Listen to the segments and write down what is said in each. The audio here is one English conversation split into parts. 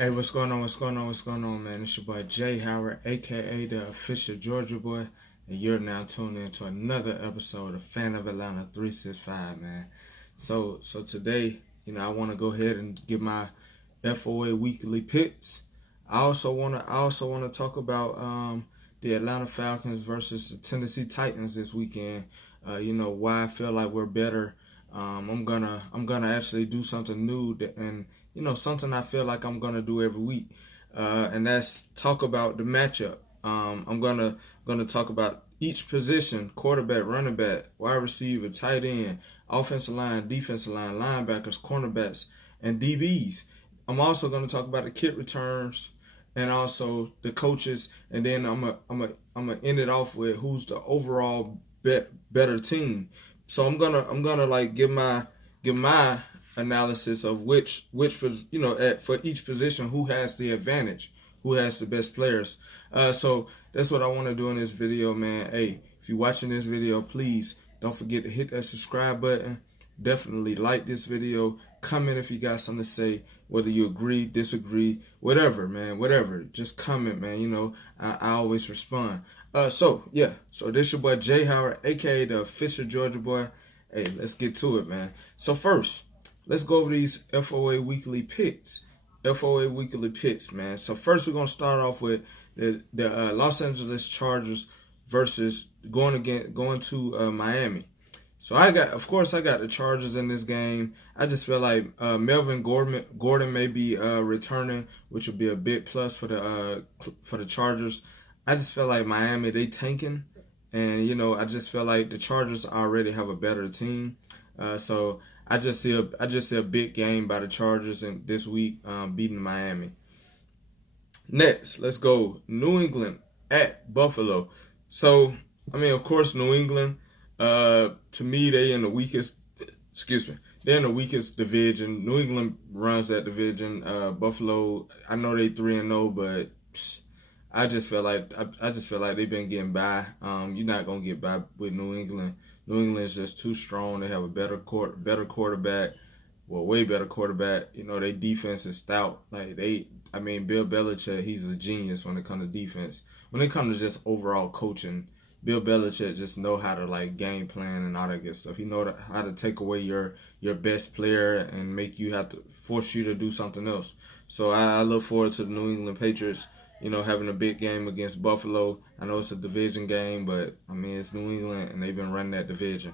Hey, what's going on? What's going on? What's going on, man? It's your boy Jay Howard, aka the official Georgia boy, and you're now tuned in to another episode of Fan of Atlanta 365, man. So today, I want to go ahead and give my FOA weekly picks. I also wanna talk about the Atlanta Falcons versus the Tennessee Titans this weekend. Why I feel like we're better. I'm gonna actually do something new and something I feel like I'm gonna do every week, and that's talk about the matchup. I'm gonna talk about each position: quarterback, running back, wide receiver, tight end, offensive line, defensive line, linebackers, cornerbacks, and DBs. I'm also gonna talk about the kick returns and also the coaches, and then I'm gonna end it off with who's the overall better team. So I'm gonna like give my analysis of which was for each position who has the advantage, who has the best players. So that's what I want to do in this video, man. Hey, if you're watching this video, please don't forget to hit that subscribe button. Definitely like this video. Comment if you got something to say, whether you agree, disagree, whatever, man, whatever. Just comment, man. I always respond. So this your boy Jay Howard, aka the official Georgia boy. Hey, let's get to it, man. So first, let's go over these FOA weekly picks. FOA weekly picks, man. So first, we're gonna start off with the Los Angeles Chargers versus going to Miami. So I got the Chargers in this game. I just feel like Melvin Gordon may be returning, which would be a big plus for the Chargers. I just feel like Miami, they tanking, and I just feel like the Chargers already have a better team. So I just see a big game by the Chargers in this week, beating Miami. Next, let's go New England at Buffalo. So of course, New England. To me, they in the weakest. Excuse me. They're in the weakest division. New England runs that division. Buffalo, I know they 3-0, but I just feel like they've been getting by. You're not gonna get by with New England. New England is just too strong. They have a better quarterback. Well, way better quarterback. Their defense is stout. Bill Belichick, he's a genius when it comes to defense. When it comes to just overall coaching, Bill Belichick just know how to game plan and all that good stuff. He know how to take away your best player and make you have to force you to do something else. So I look forward to the New England Patriots, having a big game against Buffalo. I know it's a division game, but it's New England and they've been running that division.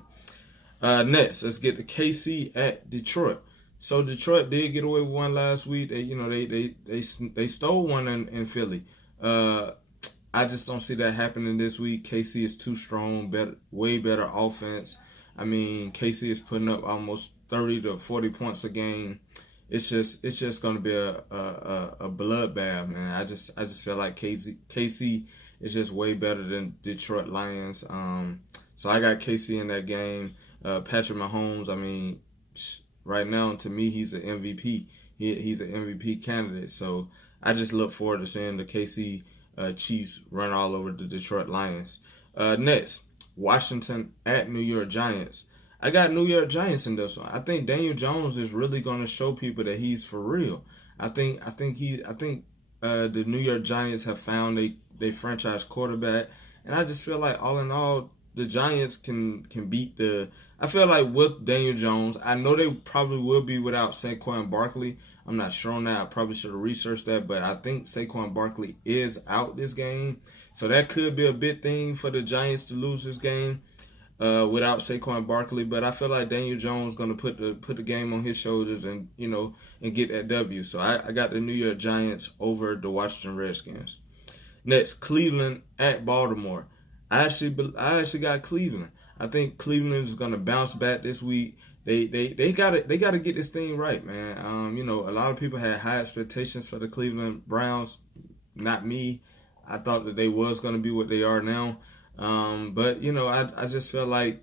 Next, let's get to KC at Detroit. So Detroit did get away with one last week. They stole one in Philly. I just don't see that happening this week. KC is too strong, way better offense. KC is putting up almost 30 to 40 points a game. It's just going to be a bloodbath, man. I just feel like KC is just way better than Detroit Lions. So I got KC in that game. Patrick Mahomes, right now to me he's an MVP. He's an MVP candidate. So I just look forward to seeing the KC Chiefs run all over the Detroit Lions. Next, Washington at New York Giants. I got New York Giants in this one. I think Daniel Jones is really going to show people that he's for real. I think the New York Giants have found a franchise quarterback, and I just feel like all in all, the Giants can beat the. I feel like with Daniel Jones, I know they probably will be without Saquon Barkley. I'm not sure on that. I probably should have researched that, but I think Saquon Barkley is out this game, so that could be a big thing for the Giants to lose this game without Saquon Barkley. But I feel like Daniel Jones is going to put the game on his shoulders and get that W. So I got the New York Giants over the Washington Redskins. Next, Cleveland at Baltimore. I actually got Cleveland. I think Cleveland is going to bounce back this week. They gotta get this thing right, man. A lot of people had high expectations for the Cleveland Browns. Not me. I thought that they was gonna be what they are now. But I just feel like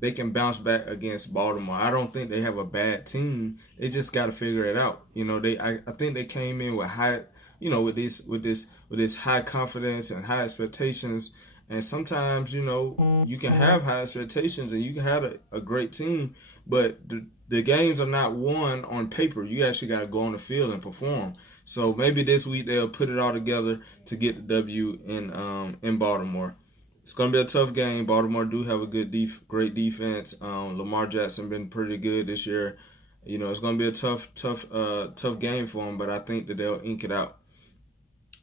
they can bounce back against Baltimore. I don't think they have a bad team. They just got to figure it out. I think they came in with high, with this high confidence and high expectations. And sometimes, you can have high expectations and you can have a great team, but the games are not won on paper. You actually got to go on the field and perform. So maybe this week they'll put it all together to get the W in Baltimore. It's gonna be a tough game. Baltimore do have a great defense. Lamar Jackson been pretty good this year. It's gonna be a tough game for them, but I think that they'll ink it out.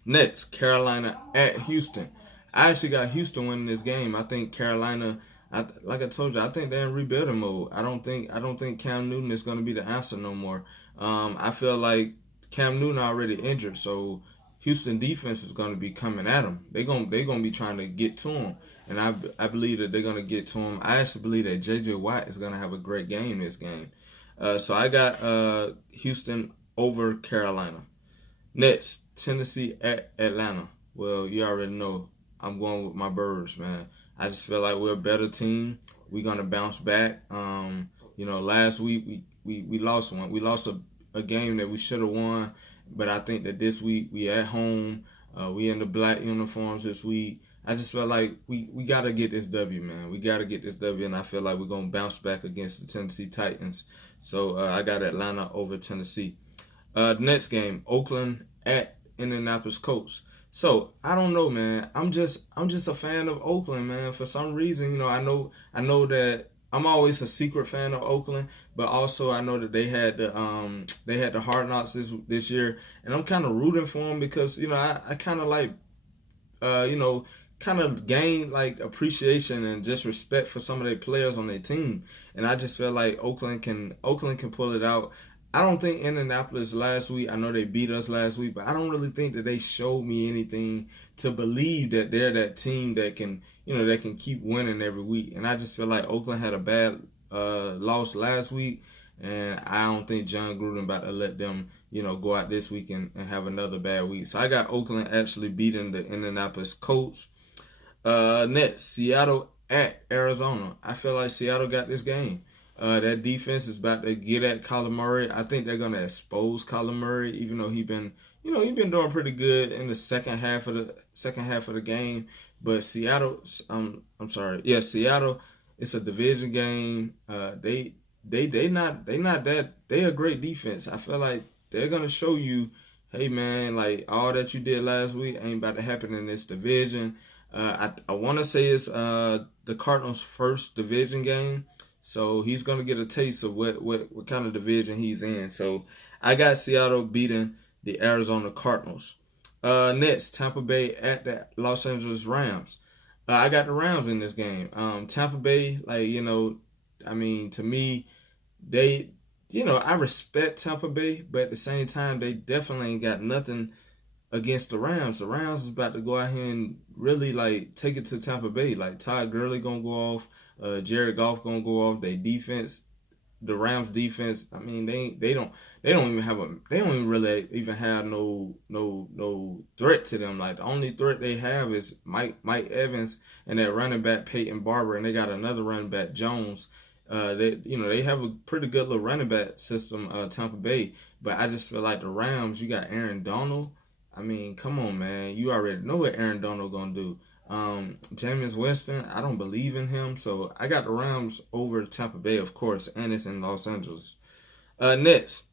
Next, Carolina at Houston. I actually got Houston winning this game. I think Carolina, like I told you, I think they're in rebuilding mode. I don't think Cam Newton is going to be the answer no more. I feel like Cam Newton already injured, so Houston defense is going to be coming at him. They're gonna be trying to get to him, and I believe that they're going to get to him. I actually believe that J.J. Watt is going to have a great game this game. So I got Houston over Carolina. Next, Tennessee at Atlanta. Well, you already know I'm going with my Birds, man. I just feel like we're a better team. We're gonna bounce back. Last week we lost one. We lost a game that we should have won, but I think that this week we at home. We in the black uniforms this week. I just feel like we gotta get this W, man. We gotta get this W, and I feel like we're gonna bounce back against the Tennessee Titans. So I got Atlanta over Tennessee. The next game, Oakland at Indianapolis Colts. So I don't know, man. I'm just a fan of Oakland, man. For some reason, I know that I'm always a secret fan of Oakland, but also I know that they had the Hard Knocks this year, and I'm kind of rooting for them because I kind of like kind of gain like appreciation and just respect for some of their players on their team, and I just feel like Oakland can pull it out. I don't think Indianapolis last week, I know they beat us last week, but I don't really think that they showed me anything to believe that they're that team that can, that can keep winning every week. And I just feel like Oakland had a bad loss last week, and I don't think John Gruden about to let them, go out this week and have another bad week. So I got Oakland actually beating the Indianapolis Colts. Next, Seattle at Arizona. I feel like Seattle got this game. That defense is about to get at Kyler Murray. I think they're gonna expose Kyler Murray, even though he been doing pretty good in the second half of the game. But Seattle, Seattle. It's a division game. They a great defense. I feel like they're gonna show you, hey man, like all that you did last week ain't about to happen in this division. I want to say it's the Cardinals' first division game. So he's going to get a taste of what kind of division he's in. So I got Seattle beating the Arizona Cardinals. Next, Tampa Bay at the Los Angeles Rams. I got the Rams in this game. Tampa Bay, to me, they, I respect Tampa Bay, but at the same time, they definitely ain't got nothing against the Rams. The Rams is about to go out here and really take it to Tampa Bay. Like Todd Gurley gonna go off. Jared Goff gonna go off. Their defense, the Rams defense. I mean, they don't even really have no threat to them. Like the only threat they have is Mike Evans and that running back Peyton Barber, and they got another running back Jones. They have a pretty good little running back system, Tampa Bay. But I just feel like the Rams, you got Aaron Donald. I mean, come on, man. You already know what Aaron Donald gonna do. Jameis Winston, I don't believe in him, so I got the Rams over Tampa Bay, of course, and it's in Los Angeles. Next,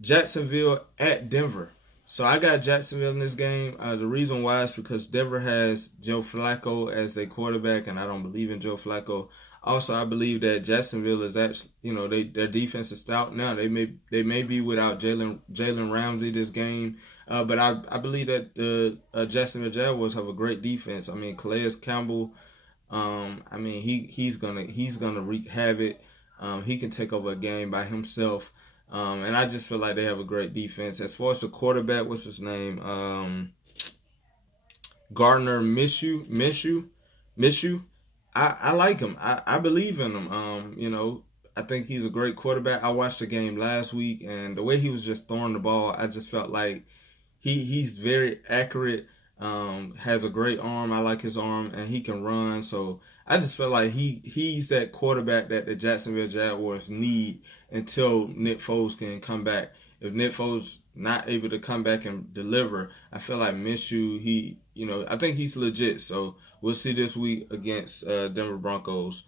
Jacksonville at Denver. So I got Jacksonville in this game. The reason why is because Denver has Joe Flacco as their quarterback, and I don't believe in Joe Flacco. Also, I believe that Jacksonville is actually, their defense is stout now. They may be without Jalen Ramsey this game, but I believe that the Jacksonville Jaguars have a great defense. I mean, Calais Campbell, he's gonna wreak havoc. He can take over a game by himself, and I just feel like they have a great defense. As far as the quarterback, what's his name? Gardner Minshew. I like him. I believe in him. I think he's a great quarterback. I watched the game last week, and the way he was just throwing the ball, I just felt like he's very accurate. Has a great arm. I like his arm, and he can run. So I just feel like he's that quarterback that the Jacksonville Jaguars need until Nick Foles can come back. If Nick Foles not able to come back and deliver, I feel like Minshew, I think he's legit. So we'll see this week against Denver Broncos.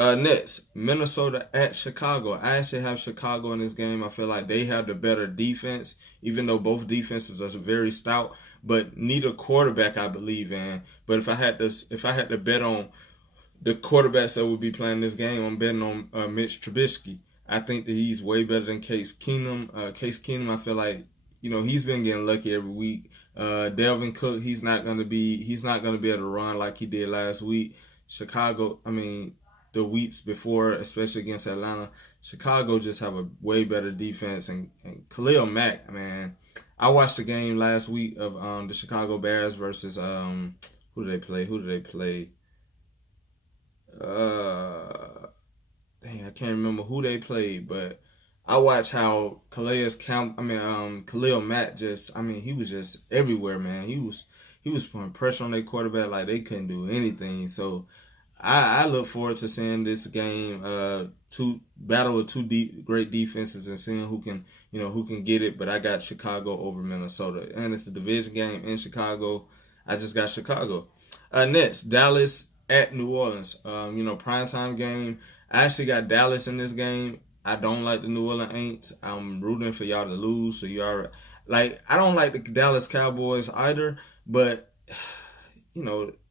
Next, Minnesota at Chicago. I actually have Chicago in this game. I feel like they have the better defense, even though both defenses are very stout. But neither quarterback I believe in. But if I had to bet on the quarterbacks that would be playing this game, I'm betting on Mitch Trubisky. I think that he's way better than Case Keenum. Case Keenum, I feel like he's been getting lucky every week. Delvin Cook, he's not gonna be able to run like he did last week. Chicago, the weeks before, especially against Atlanta, Chicago just have a way better defense. And Khalil Mack, man, I watched the game last week of the Chicago Bears versus who did they play? I can't remember who they played, but I watched how Khalil Mack he was just everywhere, man. He was putting pressure on their quarterback like they couldn't do anything. So I look forward to seeing this game, battle with two great defenses and seeing who can get it. But I got Chicago over Minnesota, and it's a division game in Chicago. I just got Chicago. Next, Dallas at New Orleans. Primetime game. I actually got Dallas in this game. I don't like the New Orleans Aints. I'm rooting for y'all to lose. So I don't like the Dallas Cowboys either. But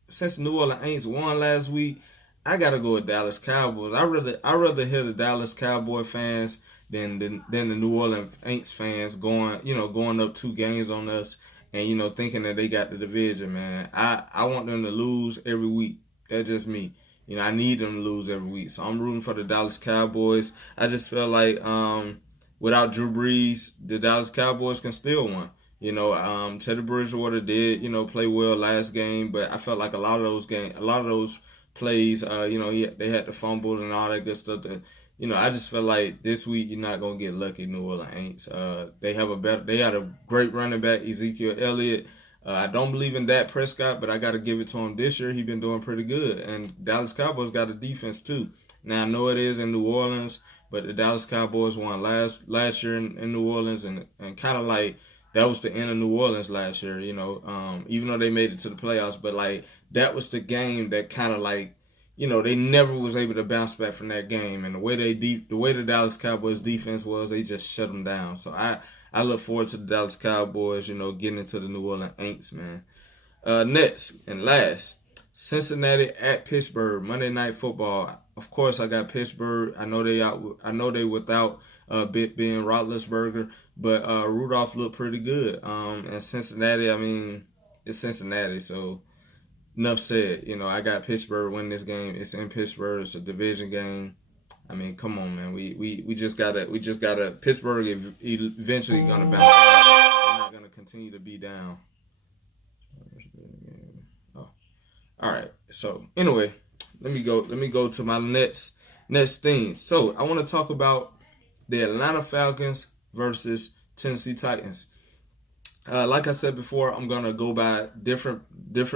since the New Orleans Aints won last week, I gotta go with Dallas Cowboys. I rather hear the Dallas Cowboy fans than the New Orleans Aints fans going up 2 games on us and thinking that they got the division, man. I want them to lose every week. That's just me. I need them to lose every week. So I'm rooting for the Dallas Cowboys. I just feel like without Drew Brees, the Dallas Cowboys can still win. Teddy Bridgewater did, play well last game, but I felt like a lot of those plays, they had to fumble and all that good stuff. I just feel like this week you're not gonna get lucky, New Orleans Aints. They had a great running back, Ezekiel Elliott. I don't believe in Dak Prescott, but I got to give it to him this year. He's been doing pretty good. And Dallas Cowboys got a defense, too. Now, I know it is in New Orleans, but the Dallas Cowboys won last year in New Orleans, and kind of like that was the end of New Orleans last year, even though they made it to the playoffs. But, that was the game that kind of they never was able to bounce back from that game. And the way the Dallas Cowboys defense was, they just shut them down. So I look forward to the Dallas Cowboys, getting into the New Orleans Aints, man. Next and last, Cincinnati at Pittsburgh, Monday Night Football. Of course, I got Pittsburgh. I know they without Ben Roethlisberger, but Rudolph looked pretty good. And Cincinnati, it's Cincinnati, so enough said. I got Pittsburgh winning this game. It's in Pittsburgh. It's a division game. Come on, man. We just gotta. Pittsburgh eventually gonna bounce. They're not gonna continue to be down. Oh, all right. So anyway, let me go to my next thing. So I want to talk about the Atlanta Falcons versus Tennessee Titans. Like I said before, I'm gonna go by different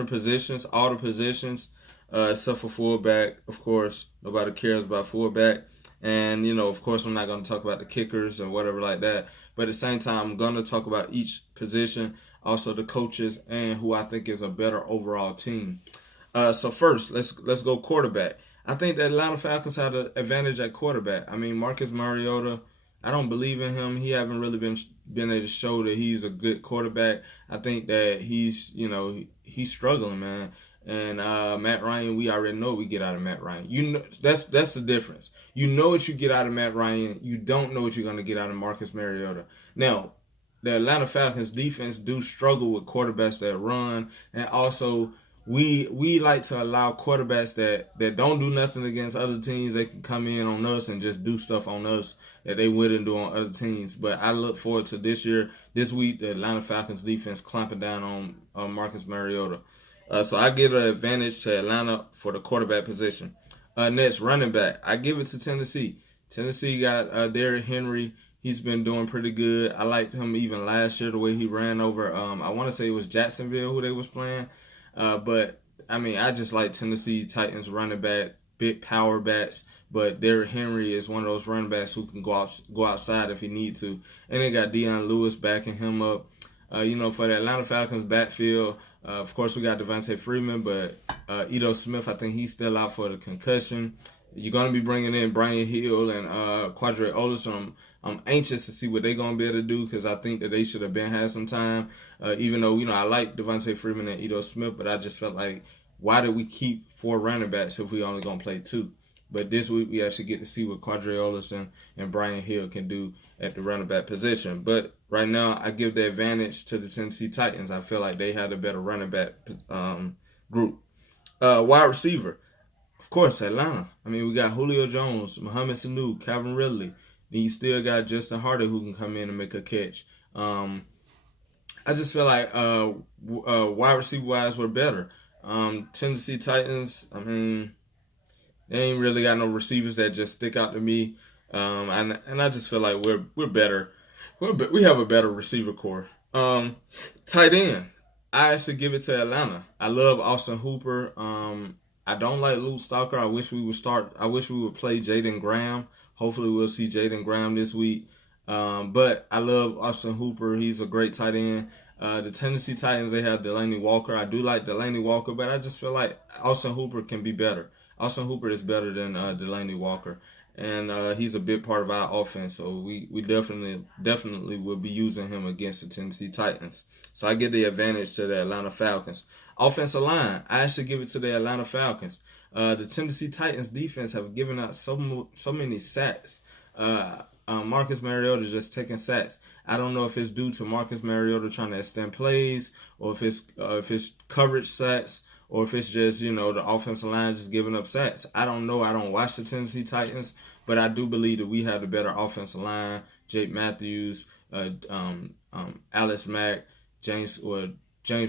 positions, all the positions. Except for fullback, of course, nobody cares about fullback. And, of course, I'm not going to talk about the kickers and whatever like that. But at the same time, I'm going to talk about each position, also the coaches, and who I think is a better overall team. So first, let's go quarterback. I think the Atlanta Falcons had an advantage at quarterback. Marcus Mariota, I don't believe in him. He haven't really been able to show that he's a good quarterback. I think that he's struggling, man. And Matt Ryan, we already know we get out of Matt Ryan. That's the difference. You know what you get out of Matt Ryan. You don't know what you're going to get out of Marcus Mariota. Now, the Atlanta Falcons defense do struggle with quarterbacks that run, and also we like to allow quarterbacks that don't do nothing against other teams. They can come in on us and just do stuff on us that they wouldn't do on other teams. But I look forward to this week, the Atlanta Falcons defense clamping down on Marcus Mariota. So I give an advantage to Atlanta for the quarterback position. Next, running back. I give it to Tennessee. Tennessee got Derrick Henry. He's been doing pretty good. I liked him even last year, the way he ran over, I want to say it was Jacksonville who they was playing. But, I just like Tennessee Titans running back, big power backs. But Derrick Henry is one of those running backs who can go outside if he needs to. And they got Deion Lewis backing him up. For the Atlanta Falcons backfield, of course, we got Devontae Freeman, but Ito Smith, I think he's still out for the concussion. You're going to be bringing in Brian Hill and Quadre Olison. I'm anxious to see what they're going to be able to do because I think that they should have had some time. Even though, I like Devontae Freeman and Ito Smith, but I just felt like, why did we keep 4 running backs if we only going to play 2? But this week we actually get to see what Quadre Olison and Brian Hill can do at the running back position. But right now, I give the advantage to the Tennessee Titans. I feel like they had a better running back group. Wide receiver. Of course, Atlanta. I mean, we got Julio Jones, Mohamed Sanu, Calvin Ridley. Then you still got Justin Harder who can come in and make a catch. I just feel like wide receiver wise we're better. Tennessee Titans. I mean, they ain't really got no receivers that just stick out to me. And I just feel like we're better. We have a better receiver core. Tight end. I actually give it to Atlanta. I love Austin Hooper. I don't like Luke Stalker. I wish we would play Jaden Graham. Hopefully we'll see Jaden Graham this week. But I love Austin Hooper. He's a great tight end. The Tennessee Titans, they have Delaney Walker. I do like Delaney Walker, but I just feel like Austin Hooper can be better. Austin Hooper is better than Delaney Walker. And he's a big part of our offense. So we definitely will be using him against the Tennessee Titans. So I give the advantage to the Atlanta Falcons. Offensive line, I actually give it to the Atlanta Falcons. The Tennessee Titans defense have given out so many sacks. Marcus Mariota just taking sacks. I don't know if it's due to Marcus Mariota trying to extend plays, or if it's coverage sacks, or if it's just the offensive line just giving up sacks. I don't know. I don't watch the Tennessee Titans, but I do believe that we have the better offensive line. Jake Matthews, Alex Mack, James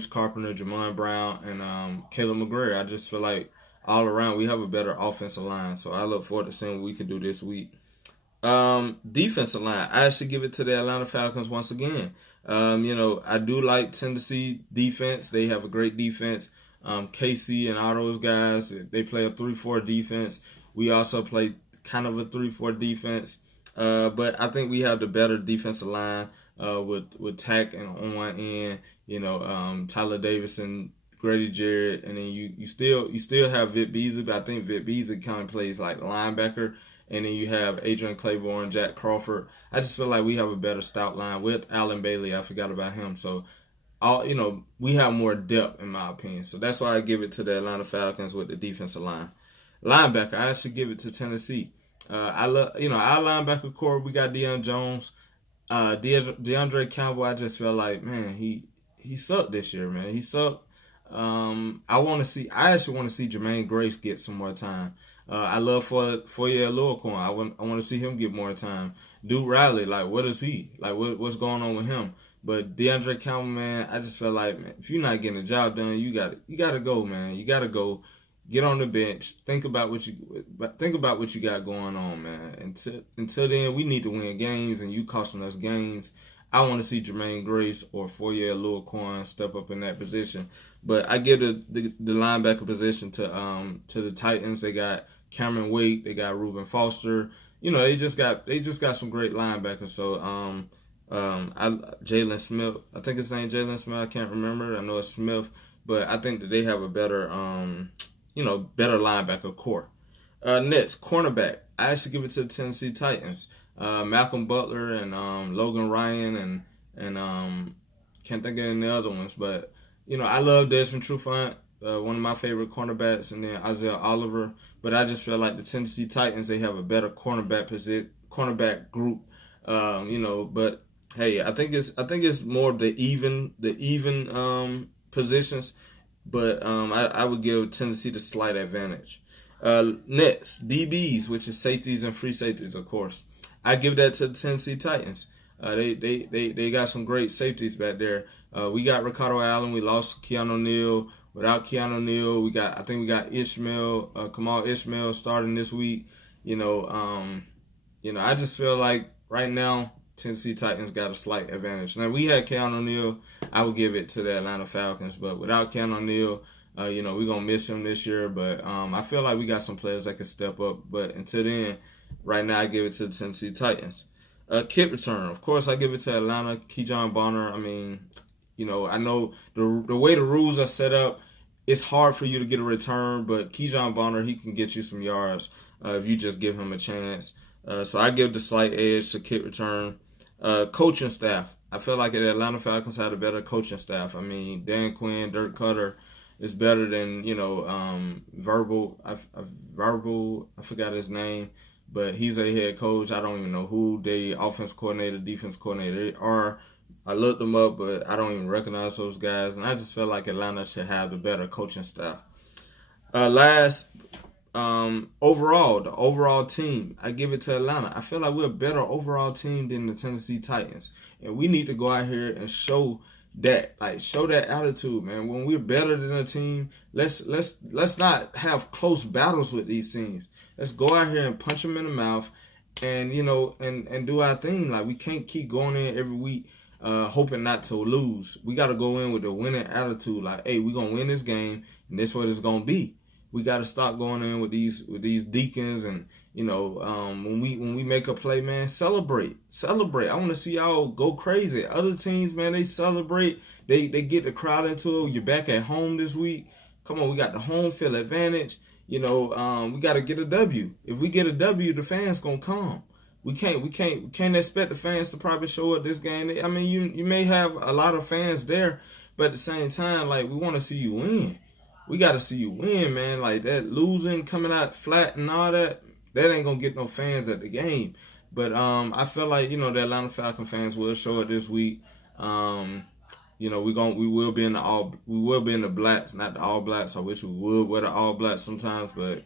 Carpenter, Jamon Brown, and Caleb McGrady. I just feel like all around we have a better offensive line. So I look forward to seeing what we can do this week. Defensive line, I actually give it to the Atlanta Falcons once again. I do like Tennessee defense. They have a great defense. KC and all those guys, they play a 3-4 defense. We also play kind of a 3-4 defense. But I think we have the better defensive line with Tack and on one end, Tyler Davison, Grady Jarrett, and then you still have Vic Beasley, but I think Vic Beasley kind of plays like linebacker. And then you have Adrian Claiborne, Jack Crawford. I just feel like we have a better stout line with Alan Bailey. I forgot about him. So, we have more depth in my opinion. So that's why I give it to the Atlanta Falcons with the defensive line. Linebacker, I actually give it to Tennessee. I love, our linebacker core. We got Deion Jones, DeAndre Campbell. I just feel like, man, he sucked this year, man. He sucked. I actually want to see Jermaine Grace get some more time. I love Foye Oluokun. I want to see him get more time. Duke Riley, like, what is he? Like, what's going on with him? But DeAndre Campbell, man, I just feel like, man, if you're not getting the job done, you gotta go, man. You gotta go. Get on the bench. Think about what you got going on, man. Until then, we need to win games, and you costing us games. I want to see Jermaine Grace or Foye Oluokun step up in that position. But I give the linebacker position to the Titans. They got Cameron Wake. They got Reuben Foster. They just got some great linebackers. So Jalen Smith. I think his name Jalen Smith. I can't remember. I know it's Smith, but I think that they have a better better linebacker core. Next, cornerback. I actually give it to the Tennessee Titans. Malcolm Butler and Logan Ryan and can't think of any other ones, but I love Desmond Trufant, one of my favorite cornerbacks, and then Isaiah Oliver. But I just feel like the Tennessee Titans, they have a better cornerback group. But hey, I think it's more of the even positions. But I would give Tennessee the slight advantage. Next, DBs, which is safeties and free safeties, of course. I give that to the Tennessee Titans. They got some great safeties back there. We got Ricardo Allen. We lost Keanu Neal. Without Keanu Neal, I think we got Kamal Ishmael starting this week. I just feel like right now Tennessee Titans got a slight advantage. Now, we had Keanu Neal. I would give it to the Atlanta Falcons, but without Keanu Neal, we're going to miss him this year. But I feel like we got some players that can step up. But until then, right now, I give it to the Tennessee Titans. Kick return. Of course, I give it to Atlanta. Keyshawn Bonner. I mean, I know the way the rules are set up, it's hard for you to get a return, but Keyshawn Bonner, he can get you some yards. if you just give him a chance. So I give the slight edge to kick return. Coaching staff. I feel like the Atlanta Falcons had a better coaching staff. I mean, Dan Quinn, Dirk Cutter is better than, Verbal. I forgot his name, but he's a head coach. I don't even know who the offense coordinator, defense coordinator are. I looked them up, but I don't even recognize those guys. And I just feel like Atlanta should have the better coaching staff. Last, the overall team, I give it to Atlanta. I feel like we're a better overall team than the Tennessee Titans. And we need to go out here and show that attitude, man. When we're better than a team, let's not have close battles with these teams. Let's go out here and punch them in the mouth and, and do our thing. Like, we can't keep going in every week hoping not to lose. We got to go in with a winning attitude. Like, hey, we're going to win this game, and this is what it's going to be. We got to start going in with these deacons, and when we make a play, man, celebrate. I want to see y'all go crazy. Other teams, man, they celebrate. They get the crowd into it. You're back at home this week. Come on, we got the home field advantage. We got to get a W. If we get a W, the fans gonna come. We can't expect the fans to probably show up this game. I mean, you may have a lot of fans there, but at the same time, like, we want to see you win. We got to see you win, man. Like, that losing, coming out flat and all that ain't going to get no fans at the game. But I feel like, the Atlanta Falcons fans will show it this week. We will be in the blacks, not the all blacks. I wish we would wear the all blacks sometimes, but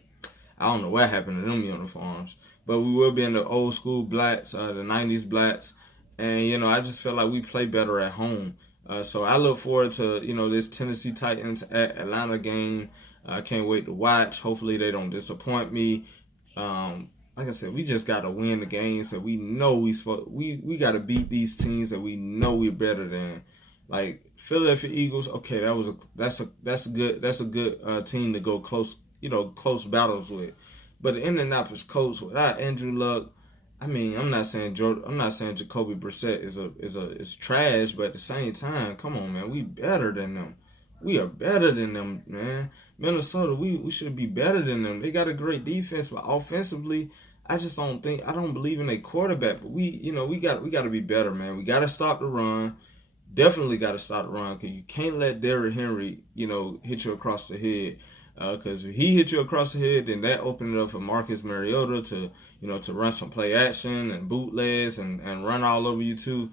I don't know what happened to them uniforms. But we will be in the old school blacks, the 90s blacks. And, I just feel like we play better at home. So I look forward to, this Tennessee Titans at Atlanta game. I can't wait to watch. Hopefully they don't disappoint me. Like I said, we just got to win the games that we know we got to beat these teams that we know we're better than. Like Philadelphia Eagles, okay, that's a good team to go close battles with. But the Indianapolis Colts, without Andrew Luck, I mean, I'm not saying Jacoby Brissett is trash, but at the same time, come on, man, we better than them. We are better than them, man. Minnesota, we should be better than them. They got a great defense, but offensively, I don't believe in a quarterback. But we got to be better, man. We got to stop the run. Definitely got to stop the run, because you can't let Derrick Henry, hit you across the head. Because if he hit you across the head, then that opened it up for Marcus Mariota to run some play action and bootlegs and run all over you too.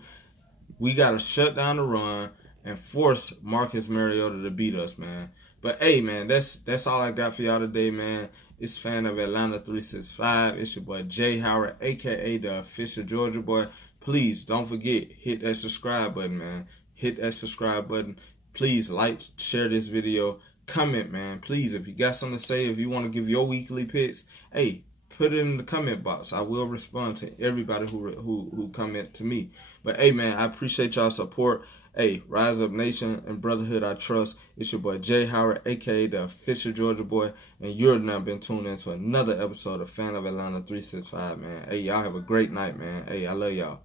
We got to shut down the run and force Marcus Mariota to beat us, man. But hey, man, that's all I got for y'all today, man. It's Fan of Atlanta 365. It's your boy Jay Howard, aka the official Georgia boy. Please don't forget, hit that subscribe button, man. Hit that subscribe button. Please like, share this video. Comment, man. Please, if you got something to say, if you want to give your weekly picks, hey, put it in the comment box. I will respond to everybody who comment to me. But hey, man, I appreciate y'all's support. Hey, Rise Up Nation and Brotherhood I Trust. It's your boy Jay Howard, aka the official Georgia boy, and you're now been tuned into another episode of Fan of Atlanta 365, man. Hey, y'all have a great night, man. Hey, I love y'all.